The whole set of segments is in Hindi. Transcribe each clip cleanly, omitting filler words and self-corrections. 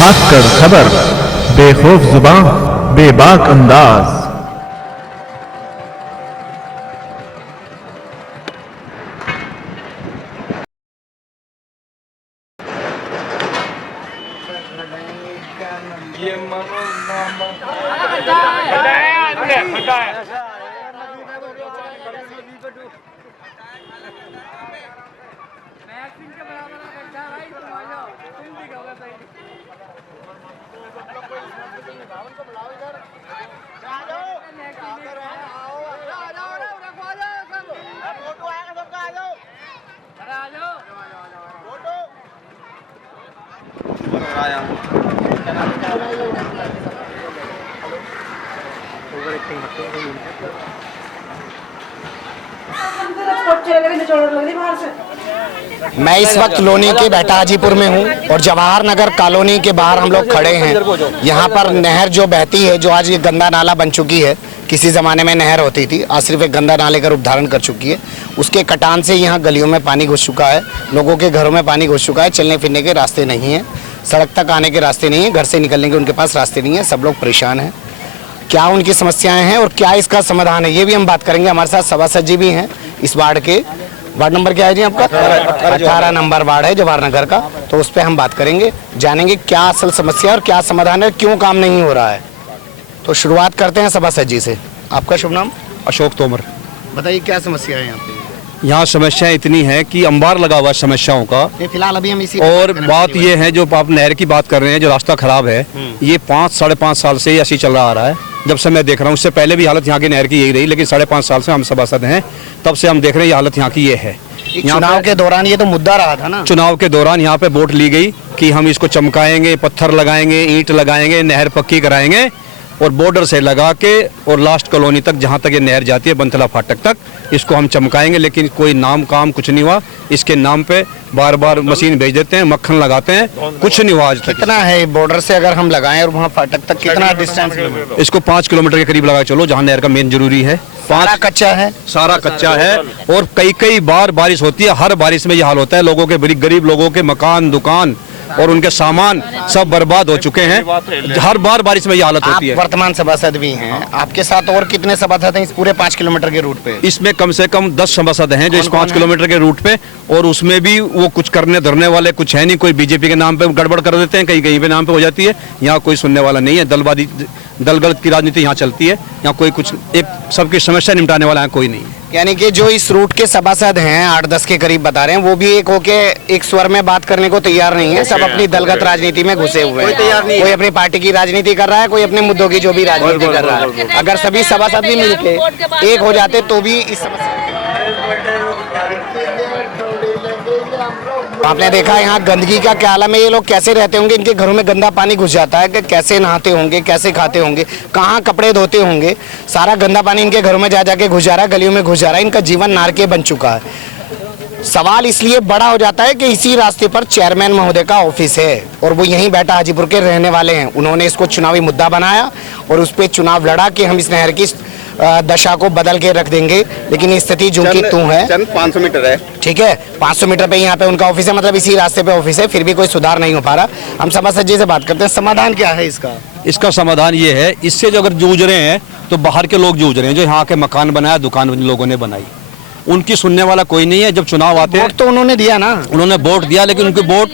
धाकड़ खबर, बेखौफ जुबान, बेबाक अंदाज। मैं इस वक्त लोनी के बेटा हाजीपुर में हूँ और जवाहर नगर कॉलोनी के बाहर हम लोग खड़े हैं। यहाँ पर नहर जो बहती है, जो आज ये गंदा नाला बन चुकी है, किसी ज़माने में नहर होती थी, आज सिर्फ एक गंदा नाले का रूप धारण कर चुकी है। उसके कटान से यहाँ गलियों में पानी घुस चुका है, लोगों के घरों में पानी घुस चुका है। चलने फिरने के रास्ते नहीं हैं, सड़क तक आने के रास्ते नहीं हैं, घर से निकलने के उनके पास रास्ते नहीं हैं। सब लोग परेशान हैं। क्या उनकी समस्याएं हैं और क्या इसका समाधान है, ये भी हम बात करेंगे। हमारे साथ सभासद जी भी हैं इस वार्ड के। वार्ड नंबर क्या है जी आपका? 18 नंबर वार्ड है जवाहर नगर का। तो उस पर हम बात करेंगे, जानेंगे क्या असल समस्या और क्या समाधान है, क्यों काम नहीं हो रहा है। तो शुरुआत करते हैं सभासद जी से। आपका शुभ नाम? अशोक तोमर। बताइए क्या समस्या है यहाँ पे? यहाँ समस्याएं इतनी हैं कि अंबार लगा हुआ है समस्याओं का। फिलहाल अभी हम इसी और बात ये है, जो आप नहर की बात कर रहे हैं, जो रास्ता खराब है, ये 5-5.5 साल से ऐसी चल रहा आ रहा है। जब से मैं देख रहा हूँ, उससे पहले भी हालत यहाँ की नहर की यही रही, लेकिन 5.5 साल से हम सभासद हैं, तब से हम देख रहे हैं ये हालत यहाँ की ये है। चुनाव के दौरान ये तो मुद्दा रहा था ना। चुनाव के दौरान यहाँ पे वोट ली गई कि हम इसको चमकाएंगे, पत्थर लगाएंगे, ईंट लगाएंगे, नहर पक्की कराएंगे और बॉर्डर से लगा के और लास्ट कॉलोनी तक, जहाँ तक ये नहर जाती है बंथला फाटक तक, इसको हम चमकाएंगे। लेकिन कोई नाम काम कुछ नहीं हुआ। इसके नाम पे बार बार मशीन भेज देते हैं, मक्खन लगाते हैं, कुछ नहीं हुआ आज तक। कितना है बॉर्डर से अगर हम लगाएं और वहाँ फाटक तक कितना डिस्टेंस? इसको 5 किलोमीटर के करीब लगा चलो, जहाँ नहर का मेन जरूरी है। सारा कच्चा है, सारा कच्चा है और कई बार बारिश होती है। हर बारिश में ये हाल होता है। लोगों के, बड़ी गरीब लोगों के मकान, दुकान और उनके सामान सब बर्बाद हो चुके हैं। हर बार बारिश में ये हालत होती है। वर्तमान सभासद भी हैं आपके साथ, और कितने सभासद हैं इस पूरे 5 किलोमीटर के रूट पे? इसमें कम से कम 10 सभासद हैं जो इस 5 किलोमीटर के रूट पे, और उसमें भी वो कुछ करने धरने वाले कुछ है नहीं। कोई बीजेपी के नाम पे गड़बड़ कर देते हैं, कहीं पे नाम पे हो जाती है। यहाँ कोई सुनने वाला नहीं है। दलगत की राजनीति यहाँ चलती है। यहाँ कोई कुछ एक सबकी समस्या निपटाने वाला है कोई नहीं। यानी कि जो इस रूट के सभासद हैं 8-10 के करीब बता रहे हैं, वो भी एक होके एक स्वर में बात करने को तैयार नहीं है। सब अपनी दलगत राजनीति में घुसे हुए हैं। कोई अपनी पार्टी की राजनीति कर रहा है, कोई अपने मुद्दों की जो भी राजनीति कर रहा है। अगर सभी सभासद भी मिलके एक हो जाते तो भी इस समस्या। आपने देखा यहाँ गंदगी का क्या आलम है। ये लोग कैसे रहते होंगे, इनके घरों में गंदा पानी घुस जाता है कि कैसे नहाते होंगे, कैसे खाते होंगे, कहाँ कपड़े धोते होंगे। सारा गंदा पानी इनके घरों में जा जाके घुस जा रहा है, गलियों में घुस जा रहा है। इनका जीवन नारकीय बन चुका है। सवाल इसलिए बड़ा हो जाता है कि इसी रास्ते पर चेयरमैन महोदय का ऑफिस है और वो यहीं बेटा हाजीपुर के रहने वाले हैं। उन्होंने इसको चुनावी मुद्दा बनाया और उस पर चुनाव लड़ा कि हम इस नहर की दशा को बदल के रख देंगे। लेकिन स्थिति जो की तू है, 500 मीटर है, ठीक है, 500 मीटर पे यहाँ पे उनका ऑफिस है, मतलब इसी रास्ते पे ऑफिस है, फिर भी कोई सुधार नहीं हो पा रहा। हम सभासद जी से बात करते हैं, समाधान क्या है इसका? इसका समाधान ये है, इससे जो अगर जूझ रहे हैं तो बाहर के लोग जूझ रहे हैं, जो यहाँ के मकान बनाया, दुकान लोगों ने बनाई, उनकी सुनने वाला कोई नहीं है। जब चुनाव आते हैं, वोट तो उन्होंने दिया ना, उन्होंने वोट दिया, लेकिन उनके वोट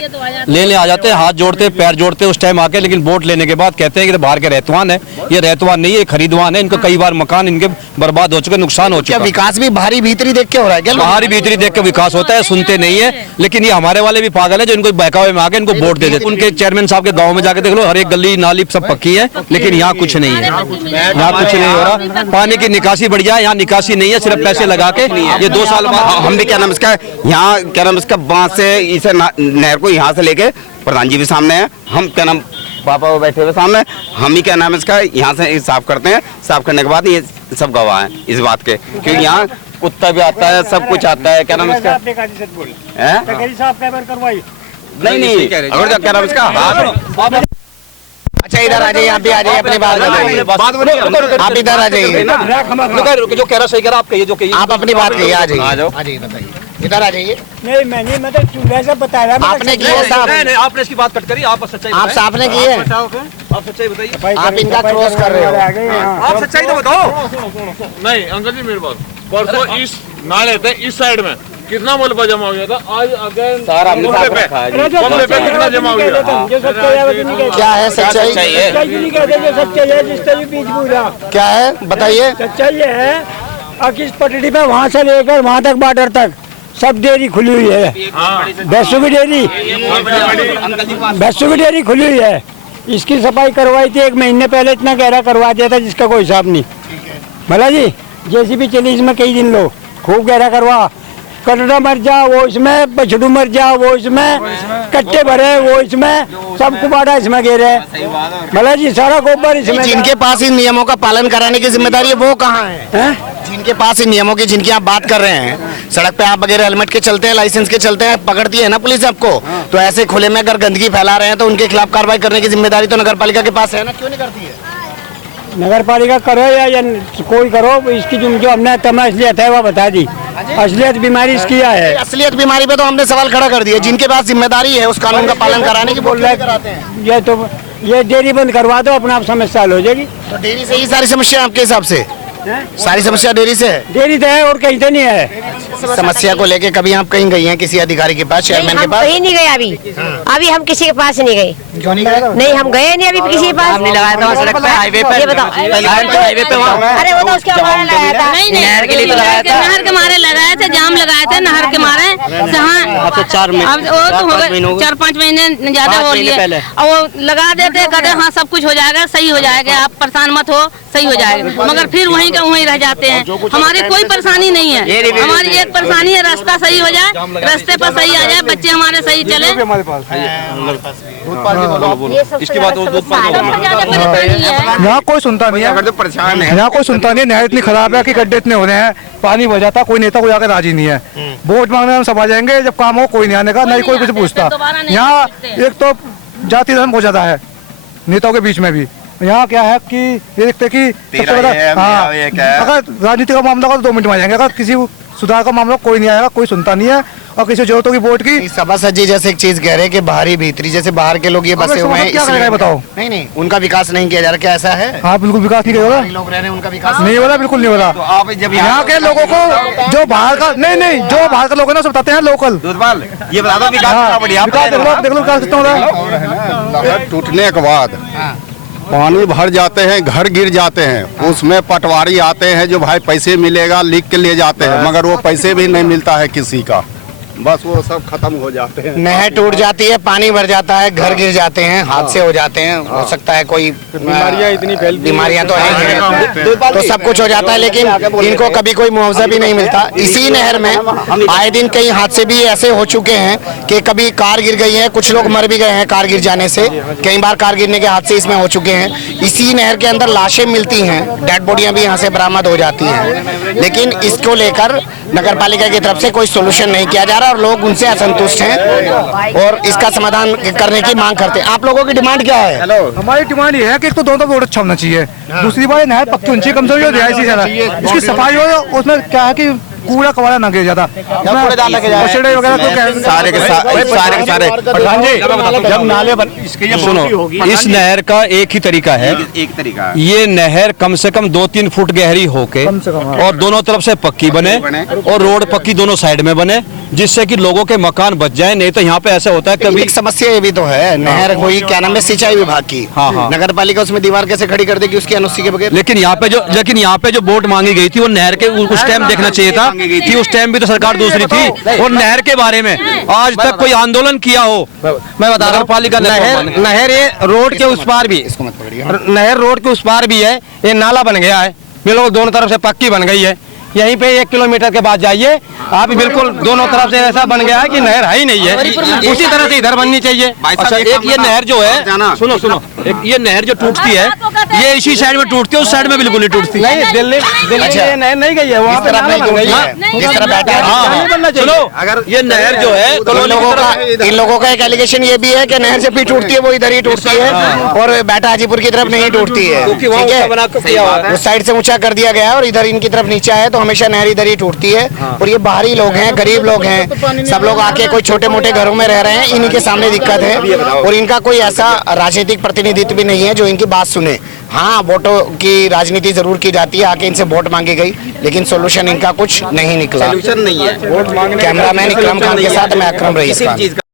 लेने आ जाते हैं, हाथ जोड़ते पैर जोड़ते उस टाइम आके। लेकिन वोट लेने के बाद कहते हैं कि बाहर के रहतवान है। ये रहतवान नहीं है, खरीदवान है। इनको कई बार मकान इनके बर्बाद हो चुके, नुकसान हो चुका है। विकास भी बाहरी भीतरी देख के हो रहा है क्या? बाहरी भीतरी देख के विकास होता है, सुनते नहीं है। लेकिन ये हमारे वाले भी पागल है जो इनको बहकावे में आके इनको वोट दे देते। उनके चेयरमैन साहब के गाँव में जाके देख लो, हर एक गली नाली सब पक्की है, लेकिन यहाँ कुछ नहीं है। यहाँ कुछ नहीं हो रहा। पानी की निकासी बढ़िया है, यहाँ निकासी नहीं है, सिर्फ पैसे लगा के। ये 2 साल बाद हम भी क्या नाम इसका यहाँ क्या नाम इसका बांस से इसे नहर को यहाँ से लेके प्रधान जी भी सामने है, हम क्या नाम पापा वो बैठे हुए सामने, हम ही क्या नाम इसका यहाँ से साफ करते हैं। साफ करने के बाद ये सब गवाह हैं इस बात के, क्योंकि यहाँ कुत्ता भी आता है, सब कुछ आता है। क्या नाम इसका नहीं अगर क्या नाम इसका हाथ। अच्छा इधर आ जाइए, आप भी आ जाइए, अपनी बात बताइए। आप इधर आ जाइए, जो कह रहा सही कह रहा, आप कहिए जो कहिए। आप अपनी बात कहिए, आ जाइए बताइए। इधर आ जाइए। नहीं मैं तो चूल्हे से बता रहा हूँ। आपने किया साहब? नहीं आपने इसकी बात कट करी, आप सच्चाई आप साहब ने किए? आप सच्चाई बताइए। आप इनका क्रॉस कर रहे हो। आप सच्चाई तो बताओ। नहीं अंकल जी मेरी बात, परसों इस नाले थे इस साइड में कितना मलबा जमा हो गया था, आज अगेन कमरे पे कितना जमा हो गया? क्या है सच्चाई? क्या है बताइए। सच्चाई ये है किस पटड़ी पे वहाँ से लेकर वहाँ तक बॉर्डर तक सब डेयरी खुली हुई है। भैंसों की डेयरी खुली हुई है। इसकी सफाई करवाई थी 1 महीने पहले, इतना गहरा करवा दिया था जिसका कोई हिसाब नहीं। भला जी जेसीबी चली इसमें कई दिन लो, खूब गहरा करवा, कटड़ा मर जा वो इसमें, बछड़ू मर जा वो इसमें, कट्टे भरे वो इसमें, सब कुबाड़ा इसमें गिरे। भला जी सारा गोबर इसमें। जिनके पास इन नियमों का पालन कराने की जिम्मेदारी है वो कहाँ है? जिनके पास इन नियमों की, जिनकी आप बात कर रहे हैं, सड़क पे आप वगैरह हेलमेट के चलते हैं, लाइसेंस के चलते हैं, पकड़ती है ना पुलिस आपको, तो ऐसे खुले में अगर गंदगी फैला रहे हैं तो उनके खिलाफ कार्रवाई करने की जिम्मेदारी तो नगर पालिका के पास है ना, क्यों नहीं करती है? नगर पालिका करो या कोई करो, इसकी जो हमने तमा असलियत है वो बता दी। असलियत बीमारी इसकी है। असलियत बीमारी पे तो हमने सवाल खड़ा कर दिया। जिनके पास जिम्मेदारी है उस कानून का पालन कराने की, बोल रहे कराते हैं। ये डेयरी बंद करवा दो, अपना आप समस्या हल हो जाएगी। तो डेयरी से ही सारी समस्या आपके हिसाब से? सारी समस्या डेयरी से है? डेयरी तो है और कहीं तो नहीं है। समस्या को लेके कभी आप कहीं गई हैं किसी अधिकारी के पास, चेयरमैन के पास? कहीं नहीं गए अभी हम किसी के पास नहीं गए। क्यों नहीं गए? नहीं हम गए नहीं अभी किसी के पास। नहीं लगाया था सड़क पे, हाईवे पे। ये बताओ हाईवे पे वहाँ। अरे वो तो उसके हमारे लगाया था। नहर के लिए तो लगाया था। नहर के मारे लगाए थे, जाम लगाए थे नहर के मारे। अब तो 4 महीने, अब वो तो हो गए 4-5 महीने ज्यादा हो लिए। और वो लगा देते, कहते हाँ सब कुछ हो जाएगा, सही हो जाएगा, आप परेशान मत हो, सही हो जाएगा। मगर फिर वहीं का वहीं रह जाते हैं। हमारी कोई परेशानी नहीं है, हमारी एक परेशानी है रास्ता सही हो जाए, रास्ते पर सही आ जाए, बच्चे हमारे सही चले। इसके बाद यहाँ कोई सुनता नहीं है, यहाँ कोई सुनता नहीं है। नहर इतनी खराब है कि गड्ढे इतने हो रहे हैं, पानी भर जाता, कोई नेता को जाकर राजी नहीं है। वोट मांगने हम सब आ जाएंगे, जब काम हो कोई नहीं आने का, नहीं कोई कुछ पूछता। यहाँ एक तो जाति धर्म हो जाता है नेताओं के बीच में भी। यहाँ क्या है कि ये देखते कि सबसे बड़ा, हाँ, अगर राजनीति का मामला हो तो 2 मिनट में आ जाएंगे, अगर किसी सुधार का मामला कोई नहीं आएगा, कोई सुनता नहीं है। और किसी जरूरत होगी वोट की, सभा सज्जी जैसे एक चीज कह रहे हैं कि बाहरी भीतरी, जैसे बाहर के लोग ये बसे हुए हैं, क्या करेगा बताओ? नहीं उनका विकास नहीं किया जा रहा, क्या ऐसा है? हाँ बिल्कुल विकास नहीं होगा, लोग रह रहे हैं उनका विकास नहीं हो रहा, बिल्कुल नहीं हो रहा। तो आप जब यहाँ के लोगों को जो बाहर का नहीं जो बाहर का लोग है ना सब बताते हैं लोकल। दूधपाल ये बता दो विकास बढ़िया विकास देख लो विकास कितना हो रहा है। नहर टूटने के बाद पानी भर जाते हैं, घर गिर जाते हैं, उसमें पटवारी आते हैं जो भाई पैसे मिलेगा लिख के ले जाते हैं, मगर वो पैसे भी नहीं मिलता है किसी का, बस वो सब खत्म हो जाते हैं। नहर टूट जाती है, पानी भर जाता है, घर गिर जाते हैं, हादसे हो जाते हैं, हो सकता है कोई बीमारियां इतनी फैलती, बीमारियां तो है, तो सब कुछ हो जाता है, लेकिन इनको कभी कोई मुआवजा भी नहीं मिलता। इसी नहर में आए दिन कई हादसे भी ऐसे हो चुके हैं कि कभी कार गिर गई है, कुछ लोग मर भी गए हैं कार गिर जाने से, कई बार कार गिरने के हादसे इसमें हो चुके हैं। इसी नहर के अंदर लाशें मिलती हैं, डेड बॉडियां भी यहाँ से बरामद हो जाती हैं, लेकिन इसको लेकर नगर पालिका की तरफ से कोई सोल्यूशन नहीं किया जा रहा और लोग उनसे असंतुष्ट हैं और इसका समाधान करने की मांग करते हैं। आप लोगों की डिमांड क्या है? हमारी डिमांड ये है कि एक तो दोनों रोड अच्छा होना चाहिए, दूसरी बात नहर पक्की होनी चाहिए, कम से कम जो रिहायशी ज्यादा इसकी सफाई हो, उसमें क्या है कि कूड़ा कबाड़ा ना गिर जाता, सारे के सारे प्रधान जी जब नाले सुनो, इस नहर का एक ही तरीका है, एक तरीका ये नहर कम से कम 2-3 फुट गहरी होके और दोनों तरफ से पक्की बने और रोड पक्की दोनों साइड में बने, जिससे कि लोगों के मकान बच जाए। नहीं तो यहाँ पे ऐसा होता है कभी एक समस्या ये भी तो है, नहर कोई क्या नाम है सिंचाई विभाग की, हाँ। नगर पालिका उसमें दीवार कैसे खड़ी कर देगी उसकी अनुमति के बगैर? लेकिन यहाँ पे जो वोट मांगी गई थी वो नहर के उस टाइम देखना चाहिए था कि उस टाइम भी तो सरकार दूसरी थी, और नहर के बारे में आज तक कोई आंदोलन किया हो? मैं बता रहा हूँ, पालिका नहर ये रोड के उस पार भी, नहर रोड के उस पार भी है, ये नाला बन गया है, बिल्कुल दोनों तरफ से पक्की बन गई है। यहीं पे 1 किलोमीटर के बाद जाइए आप, बिल्कुल दोनों तरफ से ऐसा बन गया है कि नहर है ही नहीं है, उसी तरह से इधर बननी चाहिए। अच्छा एक ये नहर जो है, सुनो एक ये नहर जो टूटती है ये इसी साइड में टूटती है, उस साइड में बिल्कुल नहीं टूटती। नहीं दिल्ली ये नहर नहीं गई है, वहाँ पे नाला बन गई है। सुनो अगर ये नहर जो है इन लोगों का एक एलिगेशन ये भी है कि नहर जब भी टूटती है वो इधर ही टूटती है और बैटा हाजीपुर की तरफ नहीं टूटती है, ठीक है, उस साइड से ऊंचा कर दिया गया है और इधर इनकी तरफ नीचे है, तो हमेशा नहर इधर ही टूटती है। और ये बाहरी लोग हैं, गरीब लोग हैं, सब लोग आके कोई छोटे मोटे घरों में रह रहे हैं, इन्हीं के सामने दिक्कत है। और इनका कोई ऐसा राजनीतिक प्रतिनिधित्व भी नहीं है जो इनकी बात सुने। हाँ, वोटों की राजनीति जरूर की जाती है, आके इनसे वोट मांगी गई, लेकिन सोल्यूशन इनका कुछ नहीं निकला। सोल्यूशन नहीं है। कैमरामैन इकराम खान के साथ मैं अकरम रईस खान।